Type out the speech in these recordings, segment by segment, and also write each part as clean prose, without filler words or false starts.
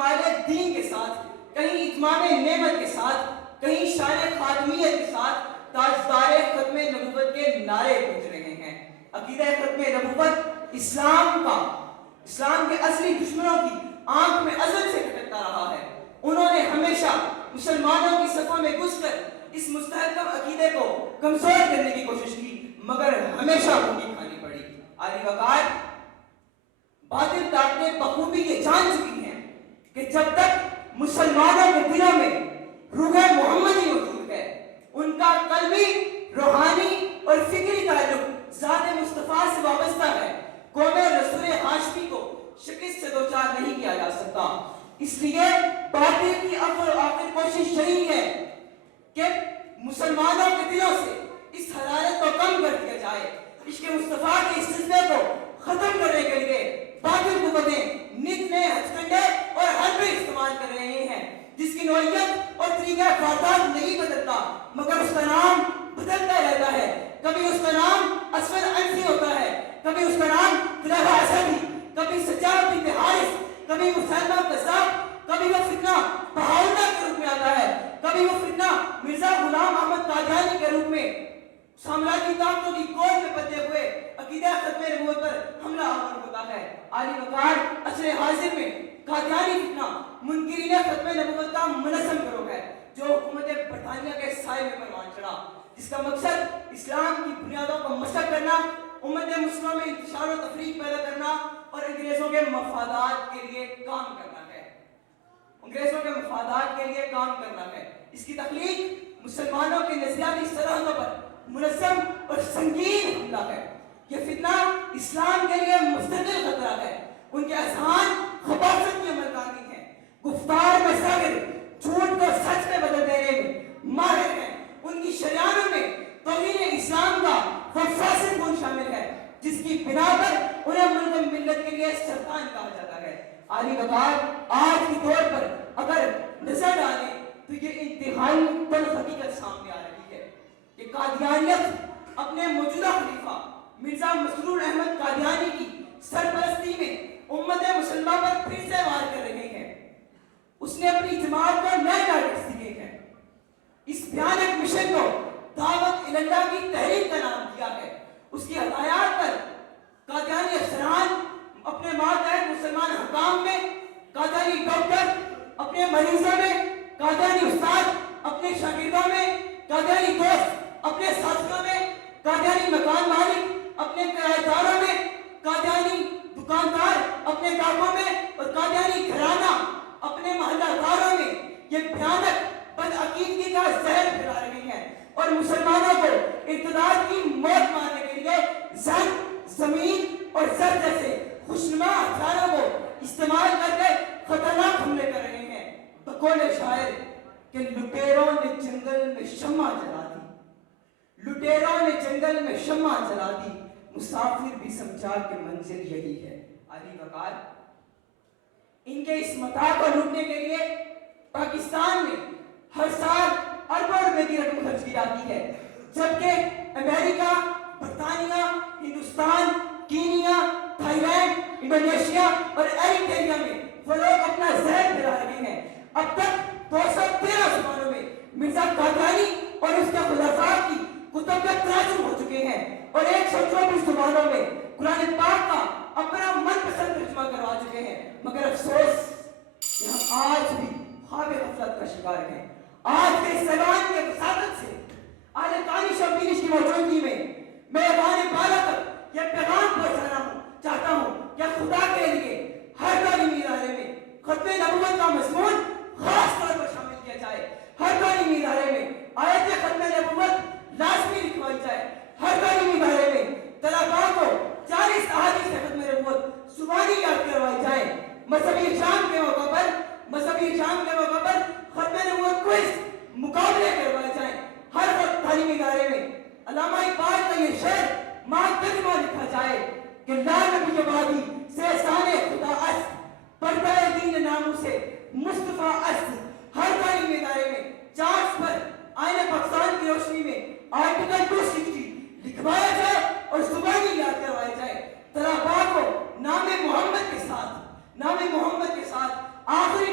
اکمال دین کے ساتھ، کہیں اتمام نعمت کے ساتھ، کہیں شان خاتمیت کے ساتھ تاجدار ختم نبوت کے نعرے گونج رہے ہیں۔ عقیدہ ختم نبوت اسلام کے اصلی دشمنوں کی آنکھ میں ازل سے کھٹکتا رہا ہے۔ انہوں نے ہمیشہ مسلمانوں کی صفوں میں گھس کر اس مستحکم عقیدے کو کمزور کرنے کی کوشش کی، مگر ہمیشہ گھوٹی کھانی پڑی۔ عالی وقار باطل طاقتیں بخوبی یہ جان چکی ہیں کہ جب تک مسلمانوں کے دلوں میں روح محمدی موجود ہے، ان کا قلبی، روحانی اور فکری تعلق ذات مصطفیٰ سے وابستہ ہے، قوم رسول ہاشمی کو شکست سے دوچار نہیں کیا جا سکتا۔ اس لیے باطل کی آخر کوشش یہی ہے کہ مسلمانوں کے دلوں سے اس حرارت کو کم کر دیا جائے۔ عشق مصطفیٰ کے اس جذبے کو ختم کرنے کے لیے باطل قوتیں نت نئے ہتھ کنڈے اور حربے استعمال کر رہے ہیں، جس کی نوعیت اور طریقہ کار نہیں بدلتا، مگر اس کا نام بدلتا رہتا ہے۔ کبھی اس کا نام اسود انسی ہوتا ہے، کبھی اس کا نام طلحہ اسدی، کبھی سجاد بن حارث، کبھی مسلمہ قذاب، کبھی وہ فتنہ بہاؤلہ کے روپ میں آتا ہے، کبھی وہ فتنہ مرزا غلام احمد قادیانی کے روپ میں سامراجی طاقتوں کی گود میں پلتے ہوئے عقیدہ ختم نبوت پر حملہ آور ہوتا ہے۔ عالی وقار عصر حاضر میں قادیانی فتنہ منکرین ختم نبوت کا منظم گروہ ہے، جو حکومت برطانیہ کے سائے میں پروان چڑھا، جس کا مقصد اسلام کی بنیادوں کو مسخ کرنا، امت مسلمہ میں انتشار و تفریق پیدا کرنا اور انگریزوں کے مفادات کے لیے کام کرنا ہے۔ انگریزوں کے مفادات کے لیے کام کرنا ہے۔ اس کی تخلیق مسلمانوں کے نظریاتی سرحدوں پر منظم اور سنگین حملہ ہے۔ یہ فتنہ اسلام کے لیے مستقل خطرہ ہے۔ ان کے اذہان خباثت کی عمل کاری ہیں، گفتار میں ظاہر، جھوٹ کو سچ میں بدل دینے میں ماہر ہیں۔ ان کی شریانوں میں توہین اسلام کا وہ فاسد گن شامل ہے جس کی بنا پر انہیں ملک ملت کے لیے شیطان کہا جاتا ہے۔ عالی وقار آج کی دور پر اگر نظر ڈالیں تو یہ انتہائی تلخ حقیقت سامنے آ رہی ہے کہ قادیانیت اپنے موجودہ خلیفہ مرزا مسرور احمد قادیانی کی سرپرستی میں امت مسلمہ پر پھر سے وار کر رہے ہیں۔ اس نے اپنی جماعت کو نئے ٹارگٹس دیے ہیں۔ اس بھیانک مشن کو دعوت اللہ کی تحریک کا نام دیا ہے۔ اس کی ہدایات پر قادیانی افسران اپنے ماتحت مسلمان حکام میں، قادیانی ڈاکٹر اپنے مریضوں میں، قادیانی استاد اپنے شاگردوں میں، قادیانی دوست اپنے ساتھیوں میں، قادیانی مکان مالک اپنے کرایہ داروں میں، قادیانی دکاندار اپنے گاہکوں میں اور قادیانی گھرانہ اپنے محلہ داروں میں یہ بھیانک بدعقیدگی کا زہر پھیلا رہے ہیں اور مسلمانوں کو ارتداد کی موت مارنے کے لیے زن، زمین اور زر جیسے خوشنما ہتھیاروں کو استعمال کر کے خطرناک حملے کر رہے ہیں۔ بقول شاعر کہ لٹیروں نے جنگل میں شمع جلا دی، لٹیروں نے جنگل میں شمع جلا دی، مسافر بھی سمجھا کہ منزل یہی ہے۔ عالی وقار ان کے اس متاع کو لوٹنے کے لیے پاکستان میں ہر سال اربوں روپے کی رقم خرچ کی جاتی ہے، جبکہ امریکہ، برطانیہ، Hindustan, Kenya, Thailand, Indonesia اور ایریٹریا میں وہ لوگ اپنا زہر پھیلا رہے ہیں۔ اب تک 213 زبانوں میں مرزا قادیانی اور اس کے خلفاء کی کتب کا ترجمہ ہو چکے ہیں اور 124 زبانوں میں قرآن پاک کا اپنا من پسند ترجمہ کروا چکے ہیں، مگر افسوس کہ ہم آج بھی خواب غفلت کا شکار ہیں۔ آج کے اس ایوان کے وساطت سے اعلی قاری شبیر کی موجودگی میں میں ایوان بالا تک یہ پیغام پہنچانا چاہتا ہوں کہ خدا کے لیے ہر تعلیمی ادارے میں ختم نبوت کا مضمون خاص طور پر شامل کیا جائے۔ ہر تعلیمی ادارے میں آیت ختم نبوت لازمی لکھوائی جائے۔ ہر تعلیمی ادارے میں طلباء کو 40 احادیث ختم نبوت زبانی یاد کروائی جائے۔ مذہبی اجام کے موقع پر ختم نبوت کوئز مقابلے کروائے جائیں۔ ہر وقت تعلیمی ادارے میں علامہ اقبال کا یہ شعر ترجمہ لکھا جائے کہ لا نبی بعدی سے احسان خدا است، پردہ دین ناموں سے مصطفیٰ است۔ ہر تعلیمی ادارے میں چارٹس پر آئین پاکستان کی روشنی میں آرٹیکل 260 لکھوایا جائے اور زبانی یاد کروایا جائے۔ طلباء کو نام محمد کے ساتھ آخری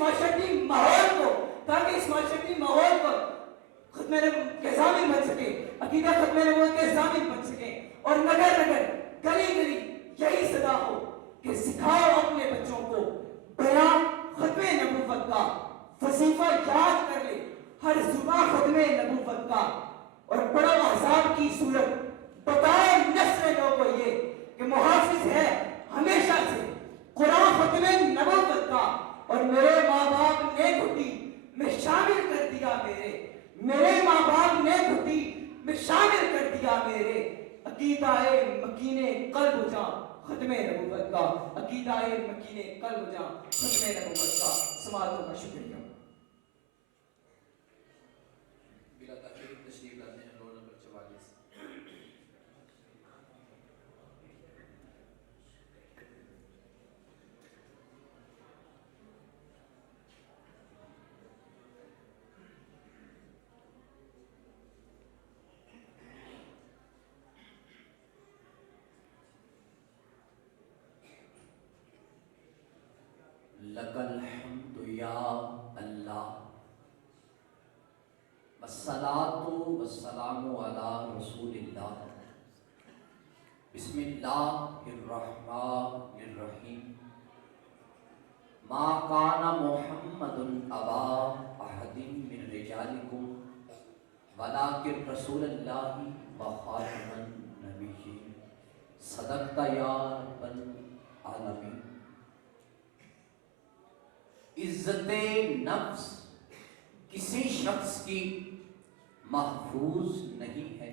معاشرتی ماحول کو ختم نبوت کے ضامن بن سکے، عقیدہ ختم نبوت کے ضامن بن سکے، اور نگر نگر گلی گلی یہی صدا ہو کہ سکھاؤ اپنے بچوں کو بیان ختم نبوت کا، وظیفہ یاد کر لے ہر صبح ختم نبوت کا، اور پڑھو احزاب کی صورت، بتائے نسل لوگوں کو یہ کہ محافظ ہے ہمیشہ سے قرآن ختم نبوت کا، اور میرے ماں باپ نے گھٹی میں شامل کر دیا میرے ماں باپ نے گھٹی میں شامل کر دیا میرے، عقیدہ مکین قلب جاں ختم نبوت کا، عقیدہ مکین قلب جاں ختم نبوت کا۔ سماعتوں کا شکریہ۔ بلا تاخیر تشریف لاتے ہیں رول نمبر 44۔ لک الحمد یا اللہ، والصلاة والسلام علی رسول اللہ، بسم اللہ الرحمن الرحیم، ما کان محمد ابا احد من رجالکم ولکن رسول اللہ وخاتم النبیین، صدقت یا رب العالمین۔ عزت نفس کسی شخص کی محفوظ نہیں ہے،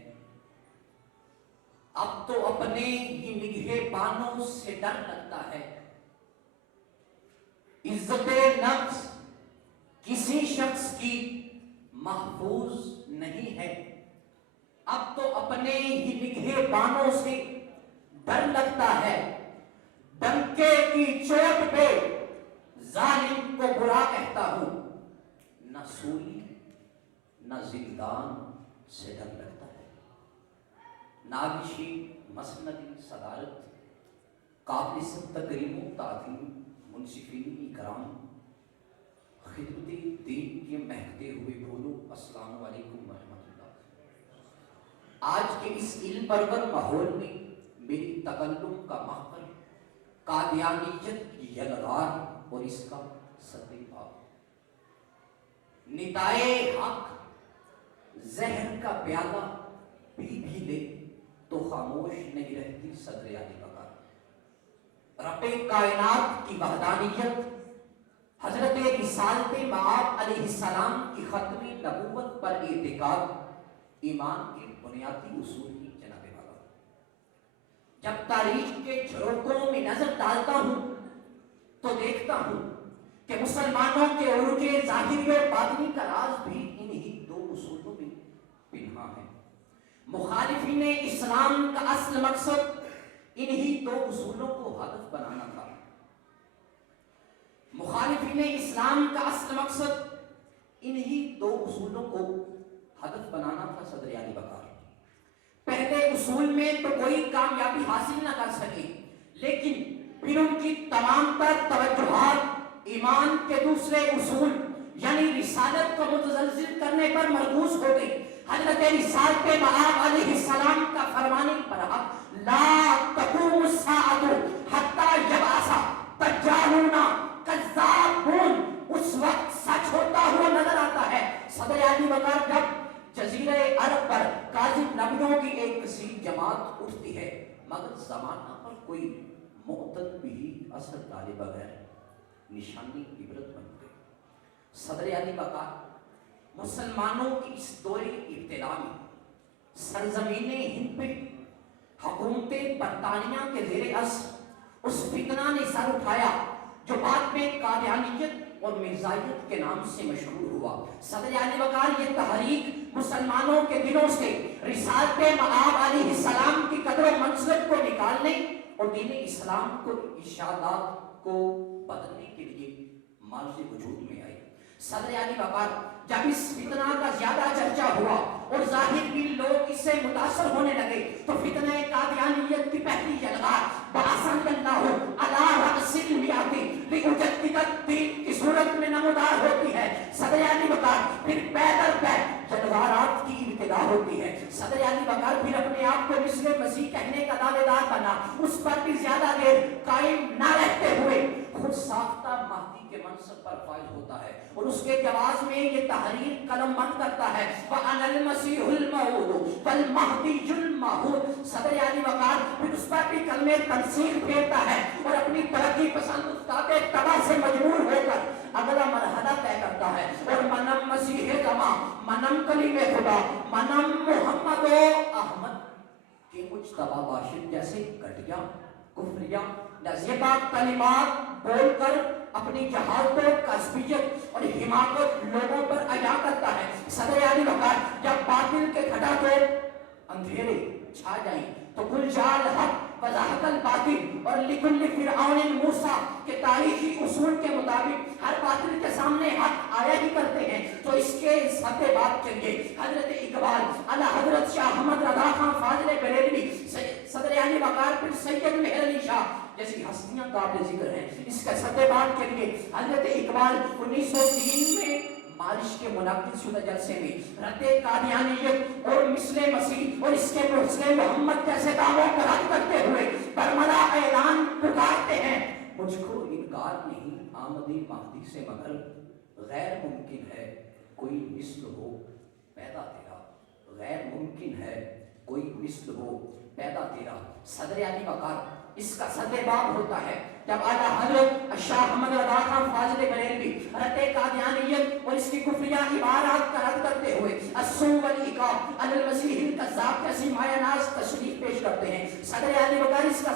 اب تو اپنے ہی نگہبانوں سے ڈر لگتا ہے۔ عزت نفس کسی شخص کی محفوظ نہیں ہے، اب تو اپنے ہی نگہبانوں سے ڈر لگتا ہے۔ ڈنکے کی چوٹ پہ ظالم کو برا کہتا ہوں، نہ سولی نہ زندان سے ڈر لگتا ہے۔ ناگشی مسندی صدارت، قابل تکریم و تعظیم منصفین کرام، خدمت دین کے مہکتے ہوئے بولو السلام علیکم ورحمۃ اللہ۔ آج کے اس علم پرور ماحول میں میری تکلم کا محور قادیانیت کی یلغار اور اس کا صدی پاک، ندائے حق زہر کا پیالہ پی بھی لے تو خاموش نہیں رہتی صدر علی بکار۔ رب کائنات کی وحدانیت، حضرت رسالت مآب علیہ السلام کی ختم نبوت پر اعتقاد ایمان کے بنیادی اصول کی جناب والا۔ جب تاریخ کے جھروکوں میں نظر ڈالتا ہوں تو دیکھتا ہوں کہ مسلمانوں کے عروج ظاہری اور باطنی کا راز بھی انہی دو اصولوں میں پنہاں ہے۔ مخالفین اسلام کا اصل مقصد انہی دو اصولوں کو ہدف بنانا تھا۔ مخالفین اسلام کا اصل مقصد انہی دو اصولوں کو ہدف بنانا تھا صدر علی بکار۔ پہلے اصول میں تو کوئی کامیابی حاصل نہ کر سکے، لیکن پھر ان کی تمام تر توجہات ایمان کے دوسرے اصول یعنی رسالت کو متزلزل کرنے پر مرکوز ہو گئی۔ حضرت رسالت مآب علیہ السلام کا فرمان برحق، لا تقوم الساعۃ حتی یبعث دجالون کذابون، اس وقت سچ ہوتا ہوا نظر آتا ہے۔ صدر علی بکار جب جزیرہ عرب پر کاذب نبیوں کی ایک کثیر جماعت اٹھتی ہے، مگر زمانہ پر کوئی معتد بھی اثر ڈالے بغیر نشانی عبرت بن گئی۔ صدر علی بکار مسلمانوں کی اس دور ابتلا میں سرزمین ہند پہ حکومت برطانیہ کے زیر اثر اس فتنہ نے سر اٹھایا جو بعد میں قادیانیت اور مرزائیت کے نام سے مشہور ہوا۔ صدر علی بکار یہ تحریک مسلمانوں کے دلوں سے رسالت مآب علیہ السلام کی قدر و منزلت کو نکالنے اور دین اسلام کو ارشادات کو بدلنے کے لیے مارز وجود میں آئی۔ صدر علی بکار جب اس فتنہ کا زیادہ چرچا ہوا اور ظاہر بھی لوگ اس سے متاثر ہونے لگے تو فتنہ قادیانیت کی پہلی یلغار بَعَثَنَ اللَّهُ عَلَىٰ رَأْسِ الْمِئَةِ لِأُجَدِّدَ الدِّینَ کی صورت میں نمودار ہوتی ہے. صدر علی وقار پھر پیدل پہ جلوارات کی ابتدا ہوتی ہے. صدر علی وقار پھر اپنے آپ کو مثل مسیح کہنے کا دعوے دار بنا. اس پر بھی زیادہ دیر قائم نہ رہتے ہوئے خود ساختہ مہدی کے منصب پر فائز ہوتا ہے اور اس کے جواز میں یہ تحریر قلم بند کرتا ہے وَأَنَا الْمَسِيحُ الْمَوْعُودُ وَالْمَهْدِيُّ الْمَوْعُودُ. صدر علی وقار پھر اس پر بھی کلمہ تنسیخ پھیرتا ہے اور اپنی ترقی پسند استاد تباہ سے مجبور ہو کر اگلا مرحلہ طے کرتا ہے اور منم مسیح زمان منم کلیم خدا منم محمد و احمد کے مجتبی باشد جیسے گھٹیا کفریہ نزیبہ کلمات بول کر اپنی جہالت و قصبیت اور حماقت لوگوں پر عیا کرتا ہے. صدر علی وقار جب باطل کے گھٹا کو اندھیرے چھا جائیں تو کل جال حق وضاحت الباطل اور لکل فرعون موسیٰ کے تاریخی اصول کے مطابق ہر باطل کے سامنے حق آیا ہی کرتے ہیں. تو اس کے سطح بات کے لیے حضرت اقبال اعلیٰ حضرت شاہ احمد رضا خان فاضل بریلوی صدر علی وقار پھر سید مہر علی شاہ جیسی ہستیاں قابل ذکر ہیں. اس کا سطح بات کے لیے حضرت اقبال 1903 میں مالش کے منعقد شدہ جلسے میں رد قادیانیت اور مثل مسیح اور اس کے مرسل محمد جیسے دعووں کو رد کرتے ہوئے برملا اعلان پکارتے ہیں مجھ کو انکار نہیں آمدی مہدی سے مگر غیر ممکن ہے کوئی مثل ہو پیدا تیرا غیر ممکن ہے کوئی مثل ہو پیدا تیرا. صدر علی وقار اس کا صدر باب ہوتا ہے جب اعلیٰ حضرت شاہ احمد رضا خان فاضل بریلوی رد قادیانیت اور اس کی کفریہ عبارات کا رد کرتے ہوئے السوء والعقاب علی المسیح الکذاب جیسی مایہ ناز تشریح پیش کرتے ہیں. صدر علی وقار اس کا